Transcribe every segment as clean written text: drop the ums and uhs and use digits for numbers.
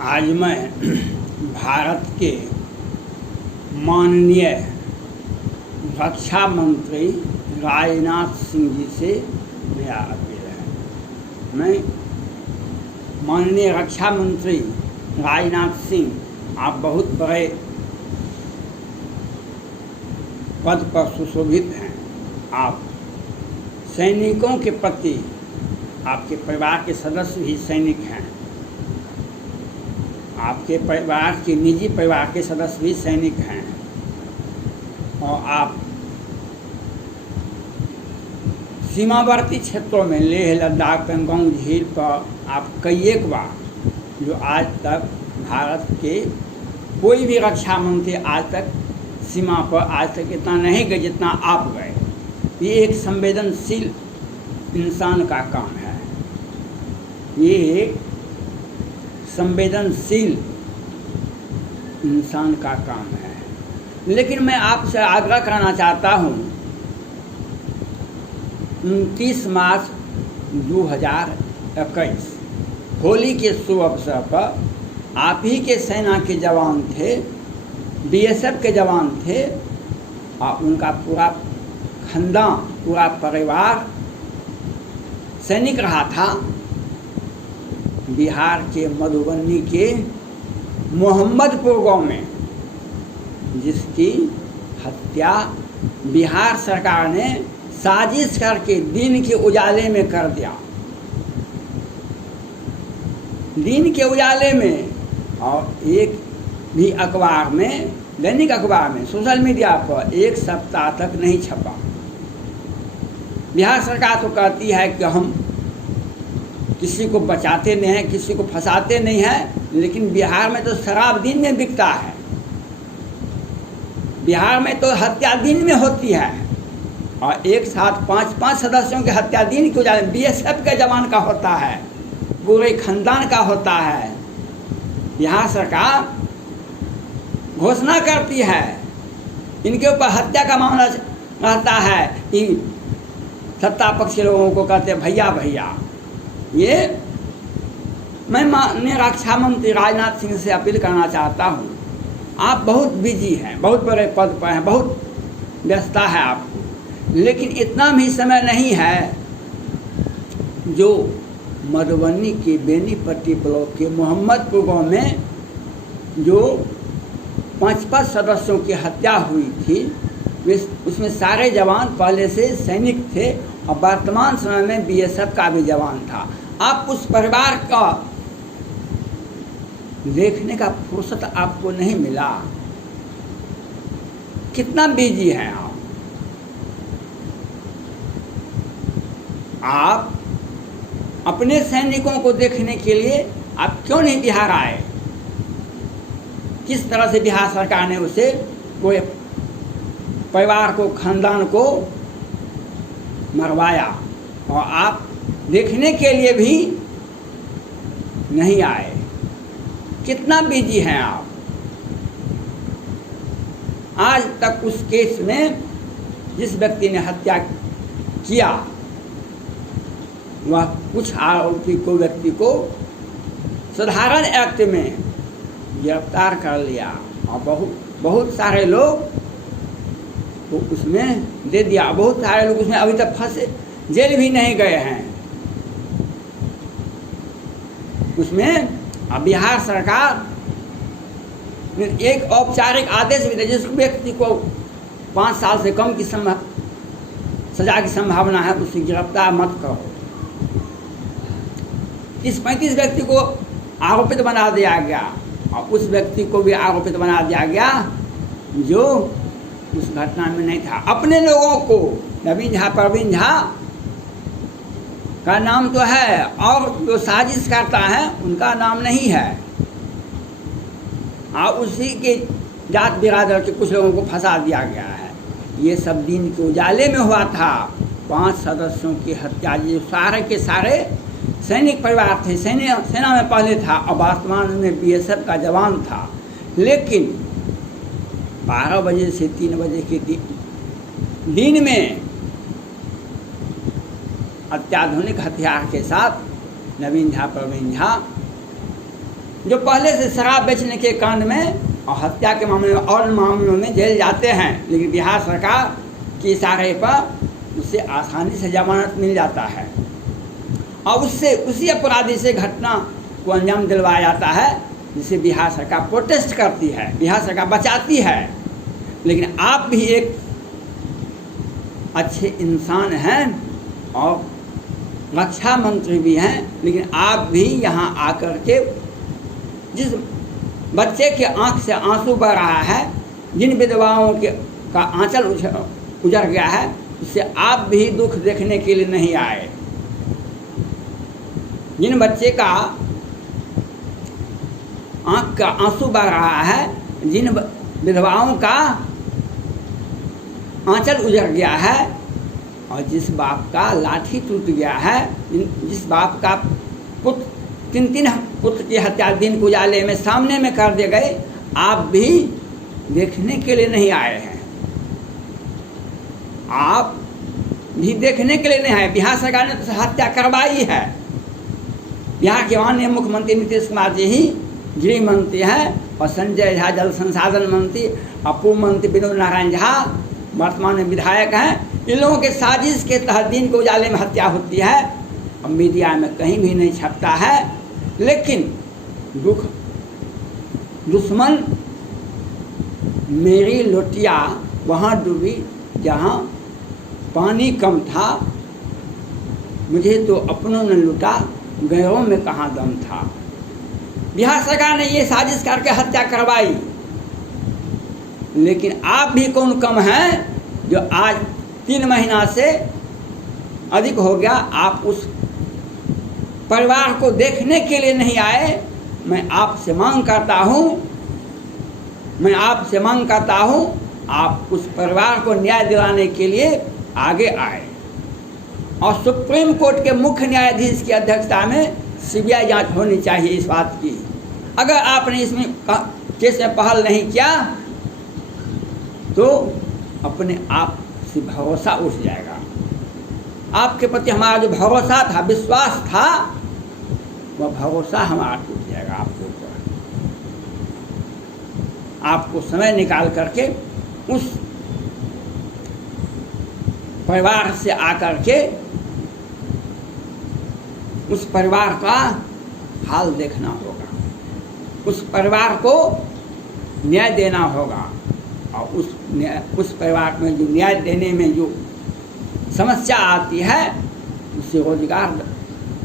आज मैं भारत के माननीय रक्षा मंत्री राजनाथ सिंह जी से मेरा अपील है। मैं माननीय रक्षा मंत्री राजनाथ सिंह, आप बहुत बड़े पद पर सुशोभित हैं। आप सैनिकों के प्रति, आपके परिवार के सदस्य भी सैनिक हैं, आपके परिवार के निजी परिवार के सदस्य भी सैनिक हैं, और आप सीमावर्ती क्षेत्रों में लेह लद्दाख पेंगोंग झील पर आप कई एक बार, जो आज तक भारत के कोई भी रक्षा मंत्री आज तक सीमा पर आज तक इतना नहीं गए जितना आप गए। ये एक संवेदनशील इंसान का काम है, ये एक संवेदनशील इंसान का काम है। लेकिन मैं आपसे आग्रह करना चाहता हूँ, 29 मार्च 2021 होली के शुभ अवसर पर आप ही के सेना के जवान थे, बीएसएफ के जवान थे, और उनका पूरा खानदान, पूरा परिवार सैनिक रहा था। बिहार के मधुबनी के मोहम्मदपुर गांव में, जिसकी हत्या बिहार सरकार ने साजिश करके दिन के उजाले में कर दिया। दिन के उजाले में, और एक भी अखबार में, दैनिक अखबार में, सोशल मीडिया पर एक सप्ताह तक नहीं छपा। बिहार सरकार तो कहती है कि हम किसी को बचाते नहीं हैं, किसी को फंसाते नहीं हैं, लेकिन बिहार में तो शराब दिन में बिकता है, बिहार में तो हत्या दिन में होती है, और एक साथ 5-5 सदस्यों की हत्या दिन के उजाले, बीएसएफ के जवान का होता है, पूरे खानदान का होता है। बिहार सरकार घोषणा करती है, इनके ऊपर हत्या का मामला रहता है, कि सत्ता पक्ष के लोगों को कहते हैं भैया भैया। ये मैं माननीय रक्षा मंत्री राजनाथ सिंह से अपील करना चाहता हूँ, आप बहुत बिजी हैं, बहुत बड़े पद पर हैं, बहुत व्यस्तता है आपको, लेकिन इतना भी समय नहीं है जो मधुबनी के बेनीपट्टी ब्लॉक के मोहम्मदपुर गाँव में जो 5-5 सदस्यों की हत्या हुई थी, उसमें सारे जवान पहले से सैनिक थे, और वर्तमान समय में बीएसएफ का भी जवान था। आप उस परिवार का देखने का फुर्सत आपको नहीं मिला। कितना बिजी हैं आप अपने सैनिकों को देखने के लिए आप क्यों नहीं बिहार आए? किस तरह से बिहार सरकार ने उसे, पूरे परिवार को, खानदान को मरवाया, और आप देखने के लिए भी नहीं आए। कितना बिजी हैं आप? आज तक उस केस में जिस व्यक्ति ने हत्या किया, वह कुछ आरोपी को, व्यक्ति को साधारण एक्ट में गिरफ्तार कर लिया, और बहुत सारे लोग तो उसमें दे दिया। बहुत सारे लोग उसमें अभी तक फंसे, जेल भी नहीं गए हैं उसमें। अब बिहार सरकार ने एक औपचारिक आदेश भी दिया, जिस व्यक्ति को 5 साल से कम की सजा की संभावना है, उसे गिरफ्तार मत करो। 30-35 व्यक्ति को आरोपित बना दिया गया, और उस व्यक्ति को भी आरोपित बना दिया गया जो उस घटना में नहीं था। अपने लोगों को, नवीन झा, प्रवीण झा का नाम तो है, और जो साजिश करता है उनका नाम नहीं है, और उसी के जात बिरादर के कुछ लोगों को फंसा दिया गया है। ये सब दिन के उजाले में हुआ था। 5 सदस्यों की हत्या, जो सारे के सारे सैनिक परिवार थे, सेना में पहले था, और वर्तमान में बीएसएफ का जवान था। लेकिन 12 बजे से 3 बजे के दिन में अत्याधुनिक हथियार के साथ नवीन झा, प्रवीण झा जो पहले से शराब बेचने के कांड में और हत्या के मामले में और मामलों में जेल जाते हैं, लेकिन बिहार सरकार के इशारे पर उसे आसानी से जमानत मिल जाता है और उससे उसी अपराधी से घटना को अंजाम दिलवाया जाता है, जिसे बिहार सरकार प्रोटेस्ट करती है, बिहार सरकार बचाती है। लेकिन आप भी एक अच्छे इंसान हैं और रक्षा मंत्री भी हैं, लेकिन आप भी यहाँ आकर के जिस बच्चे के आंख से आंसू बह रहा है, जिन विधवाओं के का आंचल उजड़ गया है, उससे आप भी दुख देखने के लिए नहीं आए। जिन बच्चे का आंख का आंसू बह रहा है, जिन विधवाओं का आंचल उजड़ गया है और जिस बाप का लाठी टूट गया है, जिस बाप का पुत्र 3 पुत्र की हत्या दिन उजाले में सामने में कर दिए गए, आप भी देखने के लिए नहीं आए हैं। आप भी देखने के लिए नहीं आए। बिहार सरकार ने तो हत्या करवाई है। बिहार के माननीय मुख्यमंत्री नीतीश कुमार जी ही गृह मंत्री हैं और संजय झा जल संसाधन मंत्री, पूर्व मंत्री विनोद नारायण झा वर्तमान में विधायक हैं। इन लोगों के साजिश के तहत दिन को उजाले में हत्या होती है और मीडिया में कहीं भी नहीं छपता है। लेकिन दुश्मन मेरी लोटिया वहाँ डूबी जहाँ पानी कम था, मुझे तो अपनों ने लूटा, गैरों में कहाँ दम था। बिहार सरकार ने ये साजिश करके हत्या करवाई, लेकिन आप भी कौन कम हैं जो आज 3 महीना से अधिक हो गया आप उस परिवार को देखने के लिए नहीं आए। मैं आपसे मांग करता हूँ आप उस परिवार को न्याय दिलाने के लिए आगे आए और सुप्रीम कोर्ट के मुख्य न्यायाधीश की अध्यक्षता में सीबीआई जांच होनी चाहिए इस बात की। अगर आपने इसमें केस में पहल नहीं किया तो अपने आप से भरोसा उठ जाएगा। आपके प्रति हमारा जो भरोसा था, विश्वास था, वह भरोसा हमारा टूट जाएगा आपके ऊपर। आपको समय निकाल करके उस परिवार से आकर के उस परिवार का हाल देखना होगा, उस परिवार को न्याय देना होगा और उस परिवार में जो न्याय देने में जो समस्या आती है उससे रोजगार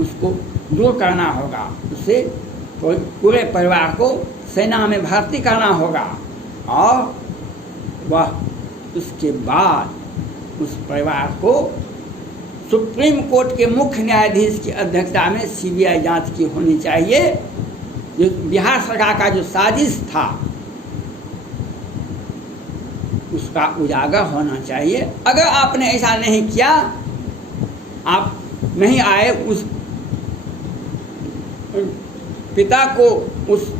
उसको दूर करना होगा, उससे पूरे परिवार को सेना में भर्ती करना होगा और वह उसके बाद उस परिवार को सुप्रीम कोर्ट के मुख्य न्यायाधीश की अध्यक्षता में सीबीआई जांच की होनी चाहिए। जो बिहार सरकार का जो साजिश था उसका उजागर होना चाहिए। अगर आपने ऐसा नहीं किया, आप नहीं आए, उस पिता को, उस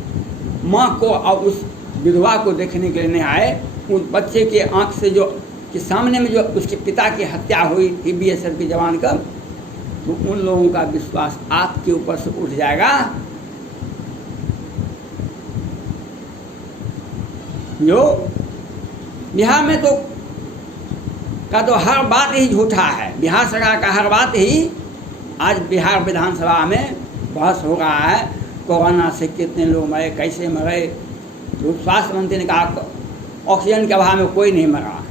माँ को और उस विधवा को देखने के लिए नहीं आए, उस बच्चे के आंख से जो कि सामने में जो उसके पिता की हत्या हुई थी बीएसएफ के जवान का, तो उन लोगों का विश्वास आपके ऊपर से उठ जाएगा। जो बिहार में तो हर बात ही झूठा है। बिहार सरकार का हर बात ही, आज बिहार विधानसभा में बहस हो रहा है कोरोना से कितने लोग मरे, कैसे मरे। तो स्वास्थ्य मंत्री ने कहा ऑक्सीजन के अभाव में कोई नहीं मरा।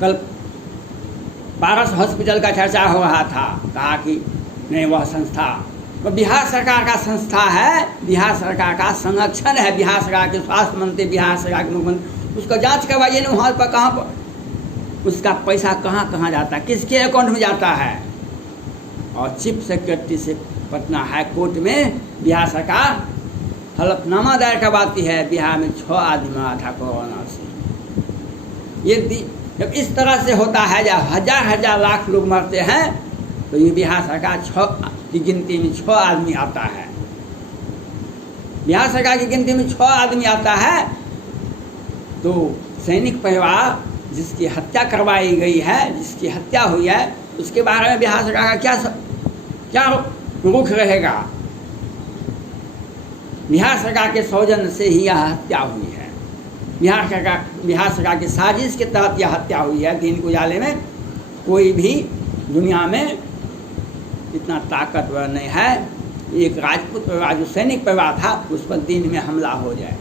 कल पारस हॉस्पिटल का चर्चा हो रहा था, कहा कि नहीं वह संस्था तो बिहार सरकार का संस्था है, बिहार सरकार का संरक्षण है, बिहार सरकार के स्वास्थ्य मंत्री, बिहार सरकार के मुख्यमंत्री, उसका जांच करवाइए ना वहाँ पर, कहाँ पर उसका पैसा कहाँ जाता है, किसके अकाउंट में जाता है। और चीफ सेक्रेटरी से पटना हाई कोर्ट में बिहार सरकार हलफनामा दायर करवाती है, बिहार में 6 आदमी मरा था कोरोना से। ये जब इस तरह से होता है, जब हजार लाख लोग मरते हैं, तो ये बिहार सरकार 6 की गिनती में 6 आदमी आता है। बिहार सरकार की गिनती में 6 आदमी आता है, तो सैनिक परिवार जिसकी हत्या करवाई गई है, जिसकी हत्या हुई है, उसके बारे में बिहार सरकार का क्या रुख रहेगा। बिहार सरकार के सौजन्य से ही यह हत्या हुई है। बिहार सरकार की साजिश के तहत यह हत्या हुई है। दीन उजाले में कोई भी दुनिया में इतना ताकतवर नहीं है। एक राजपूत परिवार जो सैनिक परिवार था उस पर दिन में हमला हो जाए।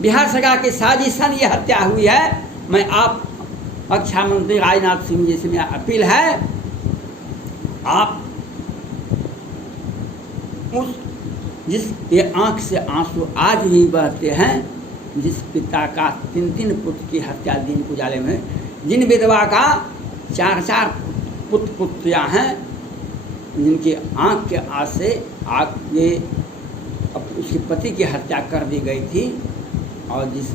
बिहार सरकार की साजिशन ये हत्या हुई है। मैं आप रक्षा मंत्री राजनाथ सिंह जी से मेरा अपील है, आप उस जिसके आंख से आंसू आज भी बहते हैं, जिस पिता का 3 पुत्र की हत्या दीन उजाले में, जिन विधवा का 4 पुत्र पुत्रियाँ हैं, जिनकी आंख के आँच से आगे उसके पति की हत्या कर दी गई थी, और जिस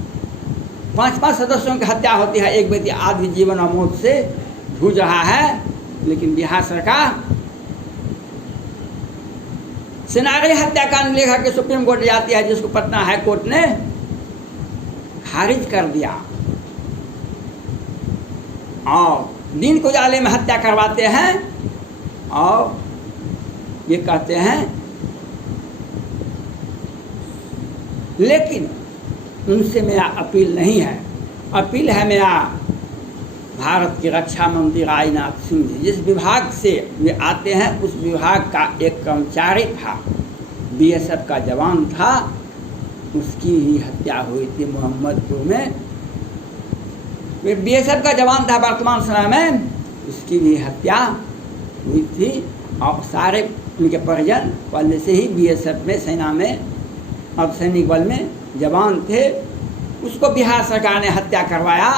5 सदस्यों की हत्या होती है, एक व्यक्ति आदि जीवन और मौत से जूझ रहा है, लेकिन बिहार सरकार सेनारी हत्याकांड लेखा के सुप्रीम कोर्ट जाती है, जिसको पटना हाई कोर्ट ने खारिज कर दिया, और दीन उजाले में हत्या करवाते हैं और ये कहते हैं। लेकिन उनसे मेरा अपील नहीं है, अपील है मेरा भारत के रक्षा मंत्री राजनाथ सिंह जी। जिस विभाग से वे आते हैं उस विभाग का एक कर्मचारी था, बीएसएफ का जवान था, उसकी ही हत्या हुई थी मोहम्मदपुर में। वे बीएसएफ का जवान था वर्तमान समय में, उसकी भी हत्या हुई थी, और सारे उनके परिजन पहले से ही बीएसएफ में, सेना में, अर्धसैनिक बल में जवान थे। उसको बिहार सरकार ने हत्या करवाया।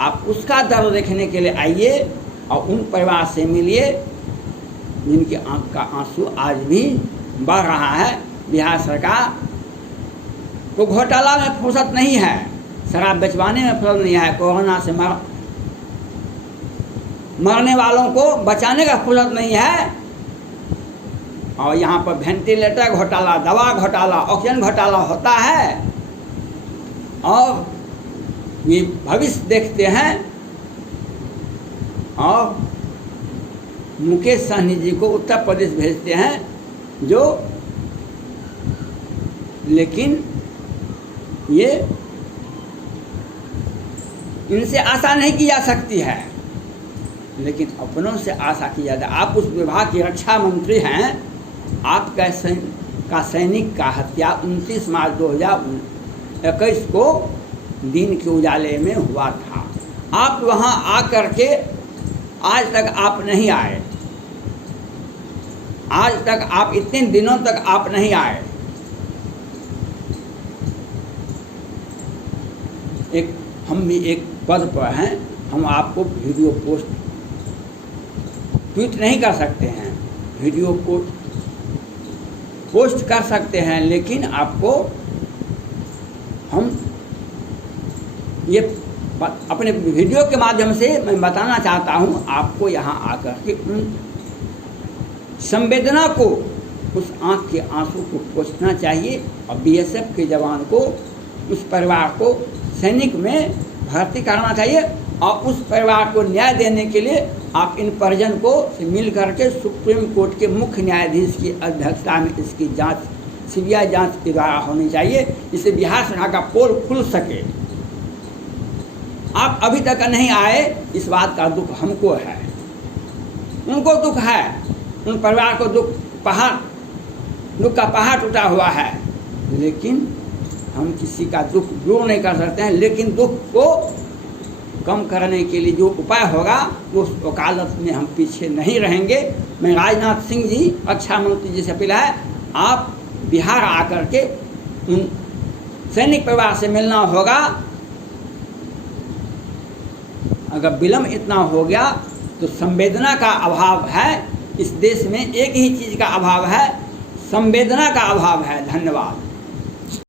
आप उसका दर्द देखने के लिए आइए और उन परिवार से मिलिए जिनकी आंख का आंसू आज भी बढ़ रहा है। बिहार सरकार को घोटाला में फुर्सत नहीं है, शराब बेचवाने में फुर्सत नहीं है, कोरोना से मरने वालों को बचाने का फुर्सत नहीं है, और यहाँ पर वेंटिलेटर घोटाला, दवा घोटाला, ऑक्सीजन घोटाला होता है। और ये भविष्य देखते हैं और मुकेश सहनी जी को उत्तर प्रदेश भेजते हैं, जो लेकिन ये इनसे आशा नहीं की जा सकती है, लेकिन अपनों से आशा की जाती है। आप उस विभाग के रक्षा मंत्री हैं, आपका सैनिक का हत्या 29 मार्च 2021 को दीन के उजाले में हुआ था। आप वहां आकर के आज तक आप नहीं आए, आज तक आप इतने दिनों तक आप नहीं आए। हम भी एक पद पर हैं, हम आपको वीडियो ट्वीट नहीं कर सकते हैं, वीडियो को पोस्ट कर सकते हैं, लेकिन आपको हम ये अपने वीडियो के माध्यम से मैं बताना चाहता हूँ आपको, यहाँ आकर के उन संवेदना को, उस आँख के आंसू को पोंछना चाहिए, और बीएसएफ के जवान को, उस परिवार को सैनिक में भर्ती करना चाहिए, और उस परिवार को न्याय देने के लिए आप इन परिजन को से मिल करके सुप्रीम कोर्ट के मुख्य न्यायाधीश की अध्यक्षता में इसकी जांच सीबीआई जांच के द्वारा होनी चाहिए, जिससे बिहार सरकार का पोल खुल सके। आप अभी तक नहीं आए, इस बात का दुख हमको है, उनको दुख है, उन परिवार को दुख का पहाड़ टूटा हुआ है, लेकिन हम किसी का दुख दूर नहीं कर सकते हैं। लेकिन दुख को कम करने के लिए जो उपाय होगा उस वकालत में हम पीछे नहीं रहेंगे। मैं राजनाथ सिंह जी, रक्षा मंत्री जी से अपील है, आप बिहार आकर के उन सैनिक परिवार से मिलना होगा। अगर विलम्ब इतना हो गया तो संवेदना का अभाव है, इस देश में एक ही चीज़ का अभाव है, संवेदना का अभाव है। धन्यवाद।